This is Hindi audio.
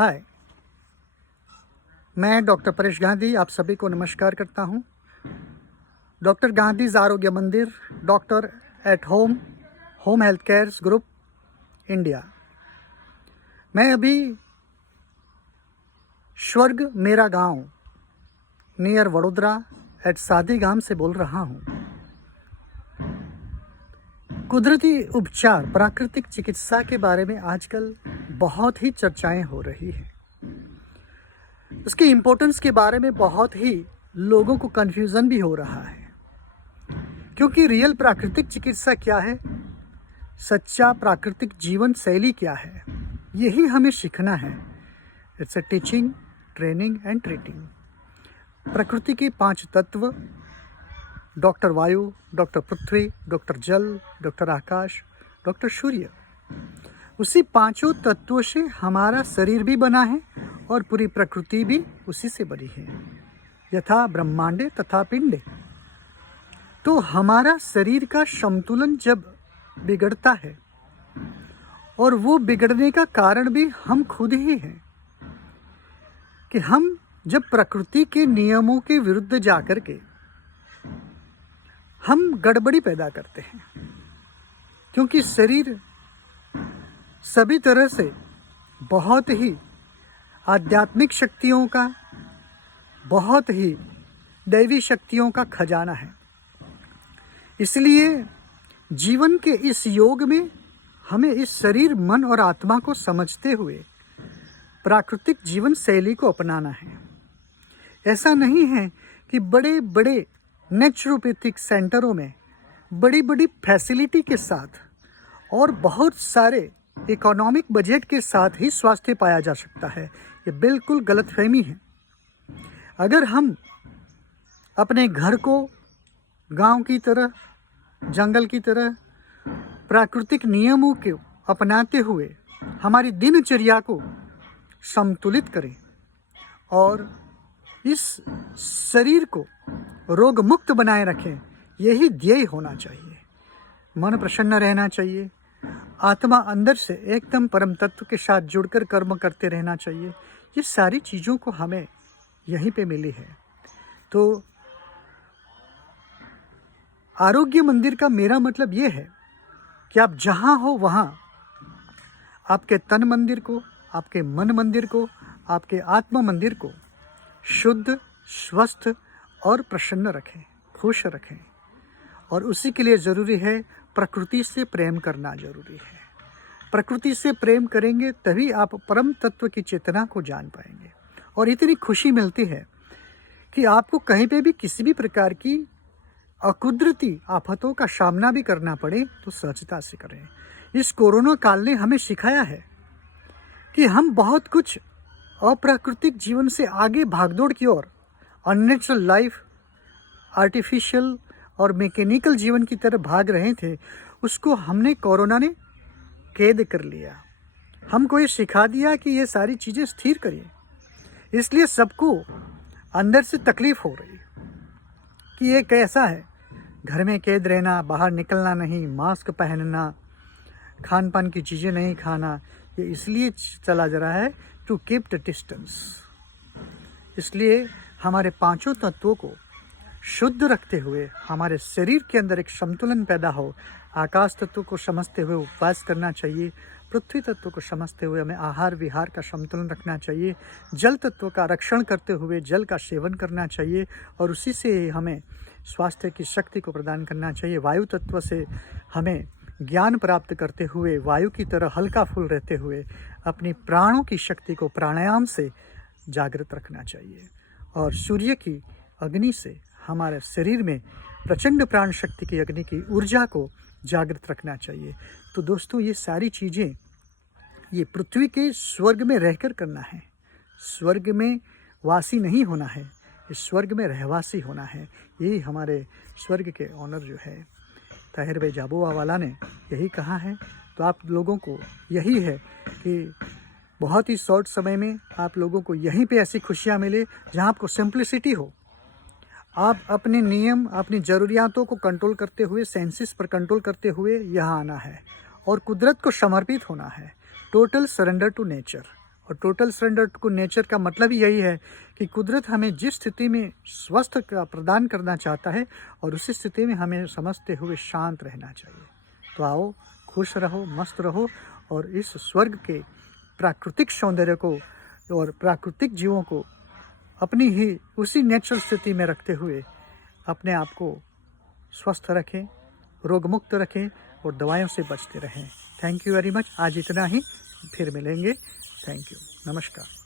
हाय, मैं डॉक्टर परेश गांधी आप सभी को नमस्कार करता हूं। डॉक्टर गांधीज आरोग्य मंदिर, doctor at home, home health cares group, India. मैं अभी स्वर्ग मेरा गांव नियर वडोदरा एट सादीगाम से बोल रहा हूं। कुदरती उपचार, प्राकृतिक चिकित्सा के बारे में आजकल बहुत ही चर्चाएं हो रही हैं। उसकी इम्पोर्टेंस के बारे में बहुत ही लोगों को कन्फ्यूज़न भी हो रहा है, क्योंकि रियल प्राकृतिक चिकित्सा क्या है, सच्चा प्राकृतिक जीवन शैली क्या है, यही हमें सीखना है। It's a teaching, training and treating. प्रकृति के 5 तत्व, डॉक्टर वायु, डॉक्टर पृथ्वी, डॉक्टर जल, डॉक्टर आकाश, डॉक्टर सूर्य, उसी 5 तत्वों से हमारा शरीर भी बना है और पूरी प्रकृति भी उसी से बनी है। यथा ब्रह्मांडे तथा पिंडे। तो हमारा शरीर का संतुलन जब बिगड़ता है, और वो बिगड़ने का कारण भी हम खुद ही हैं, कि हम जब प्रकृति के नियमों के विरुद्ध जाकर के हम गड़बड़ी पैदा करते हैं। क्योंकि शरीर सभी तरह से बहुत ही आध्यात्मिक शक्तियों का, बहुत ही दैवी शक्तियों का खजाना है। इसलिए जीवन के इस योग में हमें इस शरीर, मन और आत्मा को समझते हुए प्राकृतिक जीवन शैली को अपनाना है। ऐसा नहीं है कि बड़े बड़े नेचुरोपैथिक सेंटरों में बड़ी बड़ी फैसिलिटी के साथ और बहुत सारे इकोनॉमिक बजट के साथ ही स्वास्थ्य पाया जा सकता है। ये बिल्कुल गलतफहमी है। अगर हम अपने घर को गांव की तरह, जंगल की तरह प्राकृतिक नियमों को अपनाते हुए हमारी दिनचर्या को संतुलित करें और इस शरीर को रोग मुक्त बनाए रखें, यही ध्येय होना चाहिए। मन प्रसन्न रहना चाहिए, आत्मा अंदर से एकदम परम तत्व के साथ जुड़कर कर्म करते रहना चाहिए। ये सारी चीज़ों को हमें यहीं पे मिली है। तो आरोग्य मंदिर का मेरा मतलब ये है कि आप जहाँ हो वहाँ आपके तन मंदिर को, आपके मन मंदिर को, आपके आत्मा मंदिर को शुद्ध, स्वस्थ और प्रसन्न रखें, खुश रखें। और उसी के लिए ज़रूरी है प्रकृति से प्रेम करना ज़रूरी है। प्रकृति से प्रेम करेंगे तभी आप परम तत्व की चेतना को जान पाएंगे। और इतनी खुशी मिलती है कि आपको कहीं पे भी किसी भी प्रकार की अकुदरती आफतों का सामना भी करना पड़े तो सहजता से करें। इस कोरोना काल ने हमें सिखाया है कि हम बहुत कुछ अप्राकृतिक जीवन से आगे भागदौड़ की ओर, अननेचुरल लाइफ, आर्टिफिशियल और मैकेनिकल जीवन की तरफ भाग रहे थे। उसको हमने, कोरोना ने कैद कर लिया। हमको ये सिखा दिया कि ये सारी चीज़ें स्थिर करिए। इसलिए सबको अंदर से तकलीफ हो रही कि ये कैसा है, घर में कैद रहना, बाहर निकलना नहीं, मास्क पहनना, खान पान की चीज़ें नहीं खाना। ये इसलिए चला जा रहा है टू कीप द डिस्टेंस। इसलिए हमारे 5 तत्वों को शुद्ध रखते हुए हमारे शरीर के अंदर एक संतुलन पैदा हो। आकाश तत्व को समझते हुए उपवास करना चाहिए, पृथ्वी तत्व को समझते हुए हमें आहार विहार का संतुलन रखना चाहिए, जल तत्व का रक्षण करते हुए जल का सेवन करना चाहिए और उसी से हमें स्वास्थ्य की शक्ति को प्रदान करना चाहिए। वायु तत्व से हमें ज्ञान प्राप्त करते हुए वायु की तरह हल्का फुल रहते हुए अपनी प्राणों की शक्ति को प्राणायाम से जागृत रखना चाहिए। और सूर्य की अग्नि से हमारे शरीर में प्रचंड प्राण शक्ति की अग्नि की ऊर्जा को जागृत रखना चाहिए। तो दोस्तों, ये सारी चीज़ें ये पृथ्वी के स्वर्ग में रहकर करना है। स्वर्ग में वासी नहीं होना है, इस स्वर्ग में रहवासी होना है। यही हमारे स्वर्ग के ऑनर जो है ताहिर भाई जाबुआ वाला ने यही कहा है। तो आप लोगों को यही है कि बहुत ही शॉर्ट समय में आप लोगों को यहीं पे ऐसी खुशियाँ मिले जहाँ आपको सिंप्लिसिटी हो। आप अपने नियम, अपनी ज़रूरियातों को कंट्रोल करते हुए, सेंसेस पर कंट्रोल करते हुए यहाँ आना है और कुदरत को समर्पित होना है। Total surrender to nature. और टोटल सरेंडर टू नेचर का मतलब ही यही है कि कुदरत हमें जिस स्थिति में स्वस्थ का प्रदान करना चाहता है और उसी स्थिति में हमें समझते हुए शांत रहना चाहिए। तो आओ, खुश रहो, मस्त रहो और इस स्वर्ग के प्राकृतिक सौंदर्य को और प्राकृतिक जीवों को अपनी ही उसी नेचुरल स्थिति में रखते हुए अपने आप को स्वस्थ रखें, रोगमुक्त रखें और दवाइयों से बचते रहें। Thank you very much. आज इतना ही, फिर मिलेंगे। Thank you. नमस्कार।